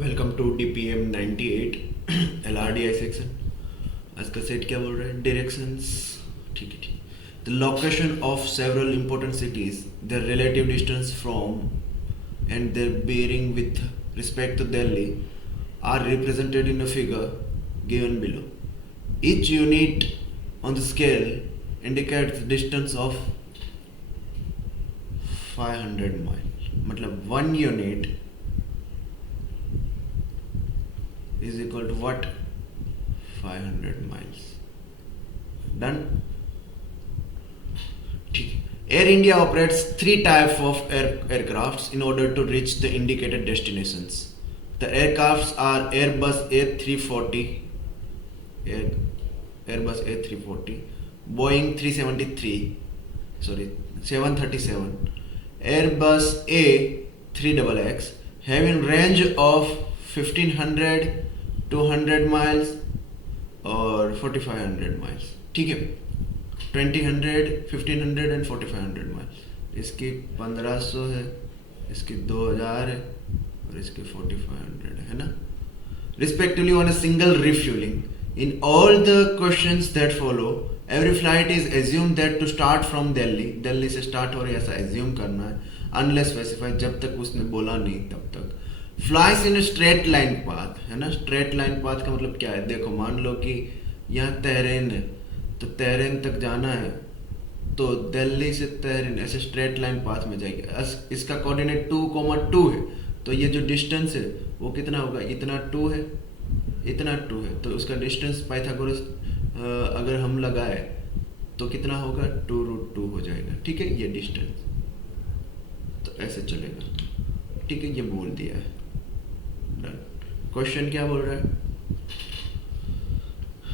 Welcome to DPM 98 LRDI section. आज का set क्या बोल रहा है? डायरेक्शंस। ठीक है। The location of several important cities, their relative distance from and their bearing with respect to Delhi are represented in a figure given below. Each unit on the scale indicates the distance of 500 miles. मतलब 1 unit is equal to what? 500 miles. Done? ठीक है। Air India operates 3 types of aircrafts in order to reach the indicated destinations. The aircrafts are Airbus A340, Airbus A340, Boeing 737, Airbus A3XX, having range of 1500, 200 miles और 4500 miles। ठीक है, 2000, 1500 and 4500 mile. इसकी 1500 है, इसकी 2000 है और इसकी 4500 है ना, respectively on a single refuelling. In all the questions that follow every flight is assume that to start from Delhi से स्टार्ट हो रही है, ऐसा एज्यूम करना है, अनलेस स्पेसिफाइड, जब तक उसने बोला नहीं तब तक। Flies in straight line path, है ना। स्ट्रेट लाइन पाथ का मतलब क्या है? देखो, मान लो कि यहाँ तेहरीन है, तो तेहरीन तक जाना है, तो दिल्ली से तेहरीन ऐसे स्ट्रेट लाइन पाथ में जाएगी। इसका कोऑर्डिनेट 2,2 है, तो ये जो डिस्टेंस है वो कितना होगा? इतना 2 है, इतना 2 है, तो उसका डिस्टेंस पाइथागोरस अगर हम लगाए तो कितना होगा? 2√2 हो जाएगा। ठीक है, ये डिस्टेंस तो ऐसे चलेगा। ठीक है, ये बोल दिया है। क्वेश्चन क्या बोल रहा है?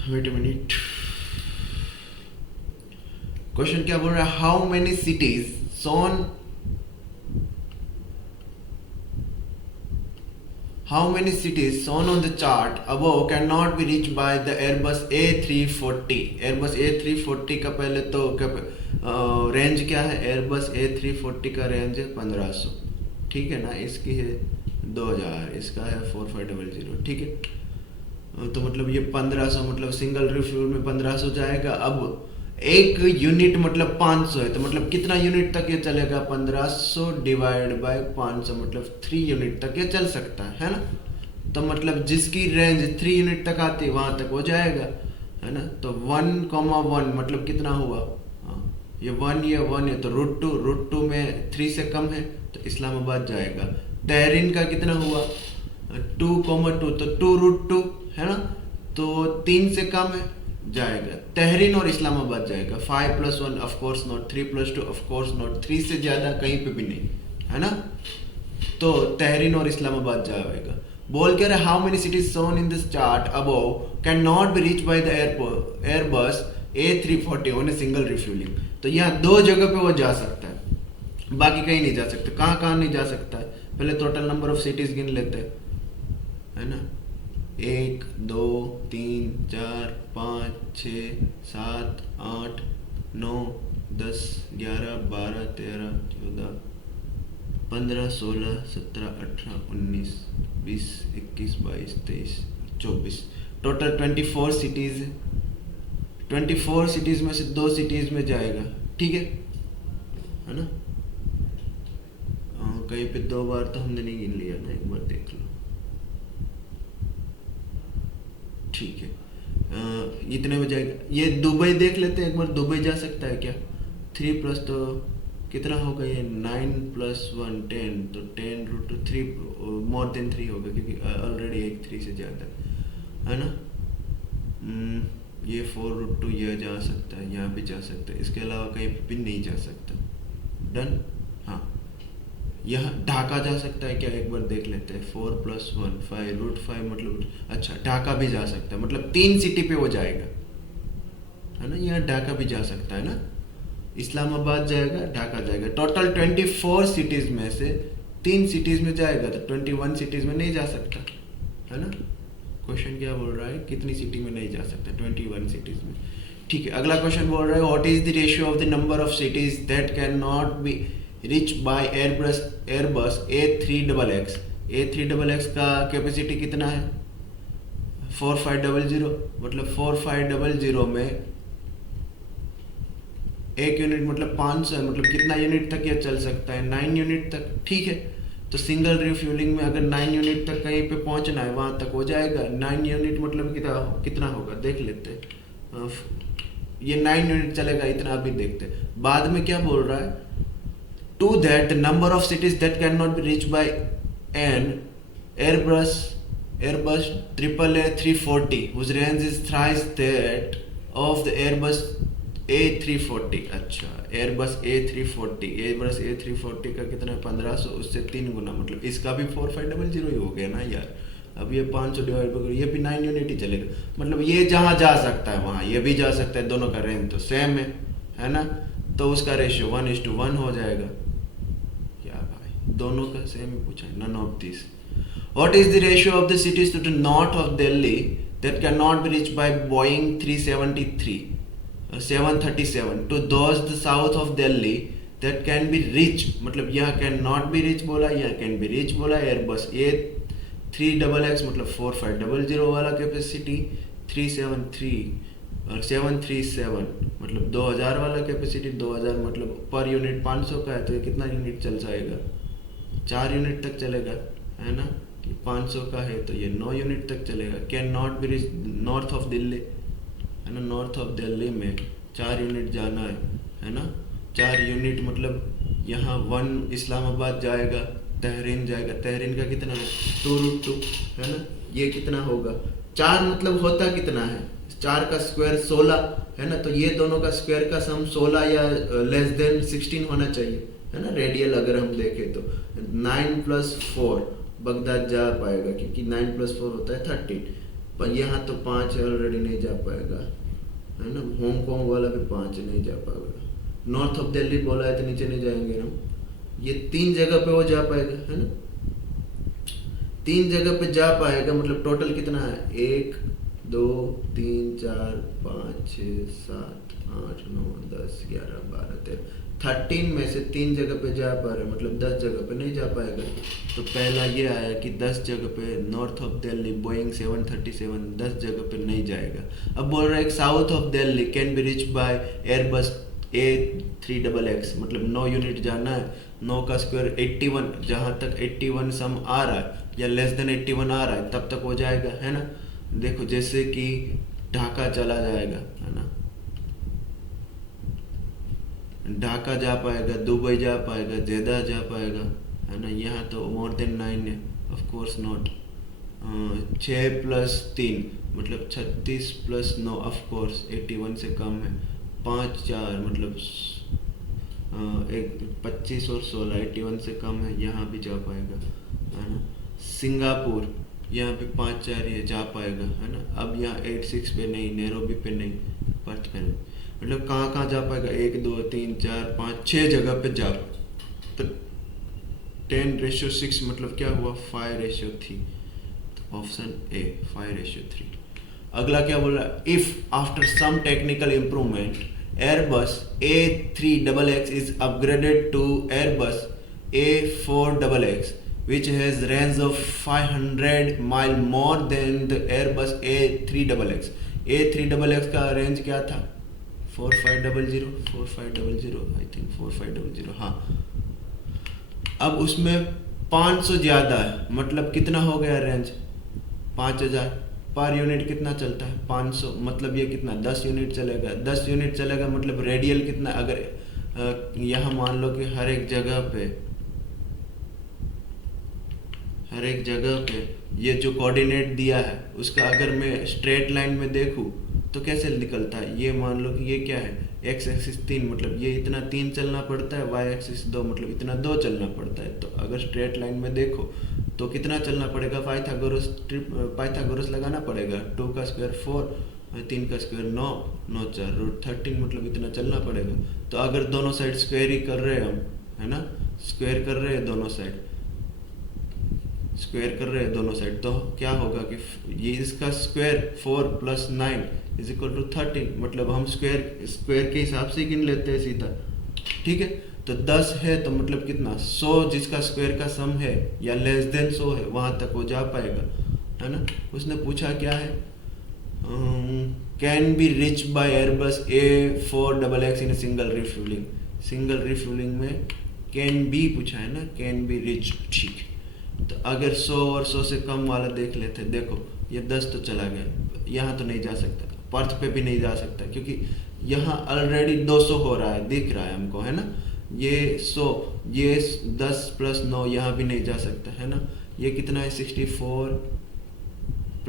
Wait a minute. क्वेश्चन क्या बोल रहा है? How many cities shown on the chart above cannot be reached by the Airbus A340? Airbus A340 का पहले तो रेंज क्या है? Airbus A340 का रेंज है 1500, ठीक है ना। इसकी है 2000, इसका है 4500, ठीक है। तो मतलब ये 1500, मतलब सिंगल रिफ्यूल में 1500 जाएगा। अब एक यूनिट मतलब 500 है, तो मतलब कितना यूनिट तक ये चलेगा? 1500 डिवाइड बाय 500, मतलब 3 यूनिट तक ये चल सकता है ना। तो मतलब जिसकी रेंज 3 यूनिट तक आती है वहां तक वो जाएगा, है ना। तो 1,1 मतलब कितना हुआ? ये 1 है, तो √2 में 3 से कम है तो इस्लामाबाद जाएगा। तेहरीन का कितना हुआ? 2,2, तो 2√2 है ना, तो 3 से कम है, जाएगा। तेहरीन और इस्लामाबाद जाएगा। 5 + 1 of course not, 3 + 2 of course not, 3 से ज्यादा कहीं पे भी नहीं, है ना। तो तेहरीन और इस्लामाबाद जाएगा। बोल के रहे how many cities shown in this chart above can not be reach by the Airbus A340 on a single refuelling. तो यहाँ 2 जगह पे वो जा सकता है, बाकी कहीं नहीं जा सकता। कहाँ नहीं जा सकता है? पहले टोटल नंबर ऑफ सिटीज गिन लेते हैं, है ना। 1, 2, 3, 4, 5, 6, 7, 8, 9, 10, 11, 12, 13, 14, 15, 16, 17, 18, 19, 20, 21, 22, 23, 24, टोटल 24 सिटीज है। 24 सिटीज में से 2 सिटीज में जाएगा, ठीक है ना। कहीं पे 2 बार तो हमने नहीं गिन लिया ना, एक बार देख लो, ठीक है। इतने में जाएगा। ये दुबई देख लेते हैं एक बार, दुबई जा सकता है क्या? 3 प्लस तो कितना होगा? ये 9 + 1 10, तो 10√3 मोर देन 3 होगा, क्योंकि ऑलरेडी एक 3 से ज़्यादा है ना। ये 4√2 ये जा सकता है, यहाँ भी जा सकता है, इसके अलावा कहीं भी नहीं जा सकता। डन। हाँ, यहाँ ढाका जा सकता है क्या? एक बार देख लेते हैं। 4 + 1 5√5, मतलब अच्छा ढाका भी जा सकता है, मतलब 3 सिटी पे वो जाएगा, है ना। यहाँ ढाका भी जा सकता है ना। इस्लामाबाद जाएगा, ढाका जाएगा। टोटल 24 सिटीज में से 3 सिटीज में जाएगा, तो 21 सिटीज में नहीं जा सकता, है ना। क्वेश्चन क्या बोल रहा है? कितनी सिटी में नहीं जा सकता? 21 सिटीज में, ठीक है। अगला क्वेश्चन बोल रहा है what is the ratio of the number of cities that can not B reached by Airbus A3XX A3XX का कैपेसिटी कितना है 4500, मतलब 4500 में एक यूनिट मतलब 500 है, मतलब कितना यूनिट तक यह चल सकता है 9 यूनिट तक। ठीक है, तो सिंगल रिफ्यूलिंग में अगर 9 यूनिट तक कहीं पे पहुंचना है वहां तक हो जाएगा। 9 यूनिट मतलब कितना होगा देख लेते हैं। ये 9 यूनिट चलेगा, इतना अभी देखते हैं। बाद में क्या बोल रहा है, to that number of cities that can not be reach by an Airbus AAA340 whose range is thrice that of the Airbus A340। अच्छा, एयरबस A340 का कितना है 1500, उससे 3 गुना, मतलब इसका भी 4500 ही हो गया ना यार। अब ये 500 डिवाइड पर ये भी 9 यूनिट ही चलेगा, मतलब ये जहाँ जा सकता है वहाँ ये भी जा सकता है, दोनों का रेंज तो सेम है ना। तो उसका रेशियो 1:1 हो जाएगा। क्या भाई, दोनों का सेम ही पूछा है, none of this. What is the ratio of the cities to the north of Delhi that cannot be reached by Boeing 737 to those the south of Delhi that can be reached? मतलब यहाँ can not be reach बोला, यहाँ can be reach बोला। Airbus A3XX मतलब 4500 वाला capacity, 737 मतलब 2000 वाला capacity. 2000 मतलब पर यूनिट 500 का है, तो ये कितना यूनिट चल जाएगा 4 यूनिट तक चलेगा, है ना। 500 का है तो ये 9 यूनिट तक चलेगा। Can not be reach north of Delhi, है ना। नॉर्थ ऑफ दिल्ली में 4 यूनिट जाना है ना। 4 यूनिट मतलब यहाँ 1 इस्लामाबाद जाएगा, तहरीन जाएगा। तहरीन का कितना है 2√2, है ना। ये कितना होगा 4 मतलब होता कितना है 4 का स्क्वायर 16, है ना। तो ये दोनों का स्क्वायर का सम 16 या लेस देन 16 होना चाहिए, है ना। रेडियल अगर हम देखें तो 9+4 बगदाद जा पाएगा, क्योंकि 9+4 होता है 13। पर यहाँ तो 5 ऑलरेडी नहीं जा पाएगा, है ना। हांगकांग वाला भी 5 नहीं जा पाएगा। नॉर्थ ऑफ दिल्ली बोला है तो नीचे नहीं जाएंगे ना। ये 3 जगह पे वो जा पाएगा, है ना। 3 जगह पे जा पाएगा, मतलब टोटल कितना है 1 2 3 4 5 6 7 8 9 10 11 12 13 13 में से 3 जगह पे जा पा रहे, मतलब 10 जगह पे नहीं जा पाएगा। तो पहला ये आया कि 10 जगह पे नॉर्थ ऑफ दिल्ली बोइंग 737 10 जगह पे नहीं जाएगा। अब बोल रहा है south of Delhi can be rich by Airbus A3XX, मतलब 9 यूनिट जाना है। 9 का स्क्वायर 81, जहाँ तक 81 सम आ रहा है या लेस देन 81 आ रहा है तब तक हो जाएगा, है ना। देखो जैसे कि ढाका चला जाएगा, है ना। ढाका जा पाएगा, दुबई जा पाएगा, जेदा जा पाएगा, है ना। यहाँ तो मोर देन 9 है, ऑफ कोर्स नॉट। 6 + 3 मतलब 36 + 9 ऑफ कोर्स 81 से कम है। 5 4 मतलब 25 और 16 81 से कम है, यहाँ भी जा पाएगा, है ना। सिंगापुर यहाँ पे 5 4 ये जा पाएगा, है ना। अब यहाँ 86 पे नहीं, नैरोबी पे नहीं, पर्थ पे नहीं, मतलब कहाँ जा पाएगा 1 2 3 4 5 6 जगह पे जा। तो 10:6 मतलब क्या हुआ 5:3, तो ऑप्शन ए 5:3। अगला क्या बोल रहा है, if after some technical improvement Airbus A3XX is upgraded to Airbus A4XX which has range of 500 mile more than the Airbus A3XX। A3XX का रेंज क्या था 4500 आई थिंक 4500, हाँ। अब उसमें 500 ज़्यादा है, मतलब कितना हो गया रेंज 5000 पर यूनिट। कितना चलता है 500, मतलब ये कितना 10 यूनिट चलेगा। 10 यूनिट चलेगा मतलब रेडियल कितना, अगर यहाँ मान लो कि हर एक जगह पे ये जो कोऑर्डिनेट दिया है उसका अगर मैं स्ट्रेट लाइन में देखूँ तो कैसे निकलता है। ये मान लो कि ये क्या है x एक्सिस 3, मतलब ये इतना 3 चलना पड़ता है, y एक्सिस 2 मतलब इतना 2 चलना पड़ता है। तो अगर स्ट्रेट लाइन में देखो तो कितना चलना पड़ेगा, पाइथागोरस लगाना पड़ेगा। 2 का स्क्वायर 4, 3 का स्क्वायर 9, 9 4 √13 मतलब इतना चलना पड़ेगा। तो अगर दोनों साइड स्क्वायर ही कर रहे हैं हम, है ना, स्क्वायर कर रहे हैं दोनों साइड, स्क्वायर कर रहे हैं दोनों साइड, तो क्या होगा कि ये इसका स्क्वायर 4 + 9 = 13, मतलब हम स्क्वायर के हिसाब से गिन लेते हैं सीधा, ठीक है। तो 10 है तो मतलब कितना 100 जिसका स्क्वायर का सम है या लेस देन 100 है वहाँ तक वो जा पाएगा, है ना। उसने पूछा क्या है, can be rich by Airbus A4XX in single refuelling. Single refuelling में कैन बी पूछा है ना, कैन बी रिच, ठीक। तो अगर 100 और 100 से कम वाला देख लेते, देखो ये 10 तो चला गया, यहाँ तो नहीं जा सकता, पर्थ पे भी नहीं जा सकता क्योंकि यहाँ ऑलरेडी 200 हो रहा है, दिख रहा है हमको, है ना। ये 100, ये 10 + 9 यहाँ भी नहीं जा सकता, है ना। ये कितना है 64 +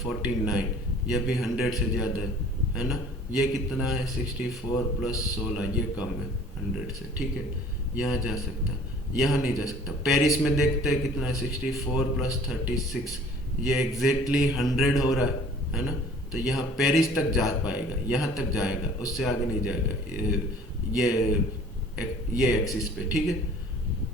49, ये भी 100 से ज़्यादा है ना। ये कितना है 64 + 16, ये कम है 100 से, ठीक है। यहाँ जा सकता, यहाँ नहीं जा सकता। पेरिस में देखते हैं कितना है 64 + 36, ये एग्जैक्टली 100 हो रहा है ना। तो यहाँ पेरिस तक जा पाएगा, यहाँ तक जाएगा, उससे आगे नहीं जाएगा ये एक्सिस पे, ठीक है।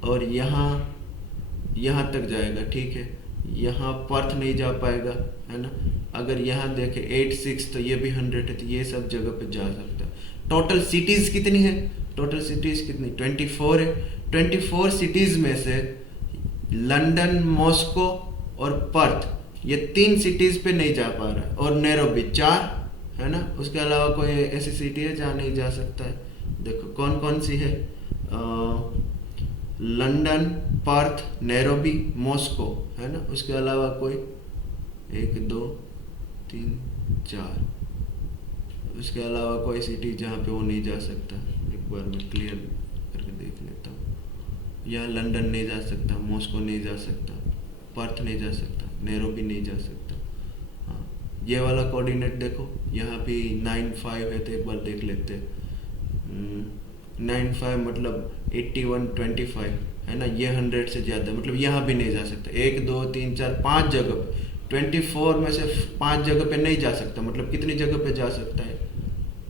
और यहाँ तक जाएगा, ठीक है। यहाँ पर्थ नहीं जा पाएगा, है ना। अगर यहाँ देखें 86 तो ये भी 100 है, तो ये सब जगह पे जा सकता है। टोटल सिटीज़ कितनी है, टोटल सिटीज़ कितनी 24 है। 24 सिटीज़ में से लंदन, मॉस्को और पर्थ, ये 3 सिटीज़ पे नहीं जा पा रहा है, और नैरोबी 4, है ना। उसके अलावा कोई ऐसी सिटी है जहाँ नहीं जा सकता है। देखो कौन कौन सी है, लंदन, पर्थ, नैरोबी, मॉस्को, है ना। उसके अलावा कोई 1 2 3 4, उसके अलावा कोई सिटी जहाँ पे वो नहीं जा सकता। एक बार मैं क्लियर करके देख लेता हूँ। यहाँ लंदन नहीं जा सकता, मॉस्को नहीं जा सकता, पर्थ नहीं जा सकता, नैरोबी नहीं जा सकता। हाँ, ये वाला कोऑर्डिनेट देखो, यहाँ भी 95 है, तो एक बार देख लेते हैं। 95 मतलब 81 25, है ना। ये 100 से ज़्यादा, मतलब यहाँ भी नहीं जा सकता। 1 2 3 4 5 जगह पे, 24 में से 5 जगह पे नहीं जा सकता, मतलब कितनी जगह पे जा सकता है,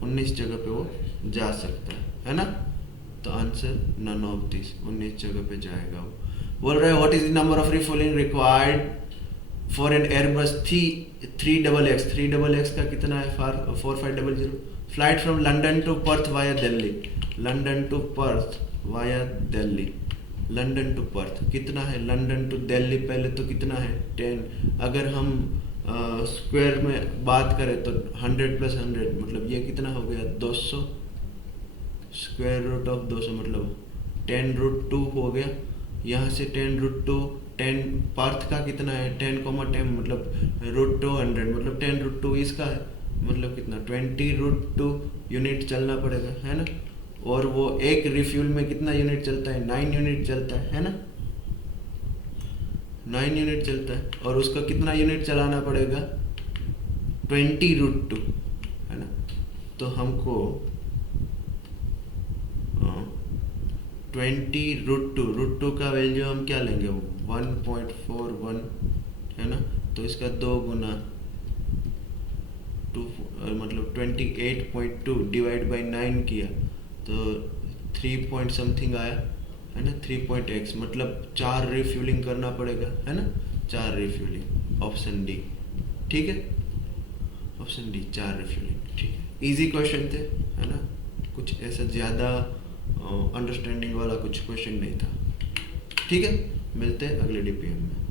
19 जगह पे वो जा सकता है ना। तो आंसर नन ऑफ दिस, 19 जगह पे जाएगा वो। बोल रहे हैं what is the number of refuelling required for an Airbus 3XX। 3XX का कितना है 4500। Flight from London to Perth via Delhi, London to Perth via Delhi, London to Perth कितना है, लंदन टू दिल्ली पहले तो कितना है 10। अगर हम स्क्वायर में बात करें तो 100 + 100 मतलब ये कितना हो गया 200, स्क्वायर रूट ऑफ 200 मतलब 10√2 हो गया। यहाँ से 10√2, 10 पर्थ का कितना है 10,10 मतलब √200 मतलब 10√2 इसका है, मतलब कितना 20√2 यूनिट चलना पड़ेगा, है ना। और वो एक रिफ्यूल में कितना यूनिट चलता है 9 यूनिट चलता है ना, 9 यूनिट चलता है। और उसका कितना यूनिट चलाना पड़ेगा 20√2, है ना। तो हमको 20√2 का वैल्यू हम क्या लेंगे 1.41, है ना। तो इसका 2 गुना 2 मतलब 28.2 डिवाइड बाई 9 किया तो 3 पॉइंट समथिंग आया, है ना। 3.x मतलब 4 रिफ्यूलिंग करना पड़ेगा, है ना। 4 रिफ्यूलिंग, ऑप्शन डी, ठीक है। ऑप्शन डी 4 रिफ्यूलिंग, ठीक है। इजी क्वेश्चन थे, है ना। कुछ ऐसा ज़्यादा अंडरस्टैंडिंग वाला कुछ क्वेश्चन नहीं था, ठीक है। मिलते हैं अगले DPM में।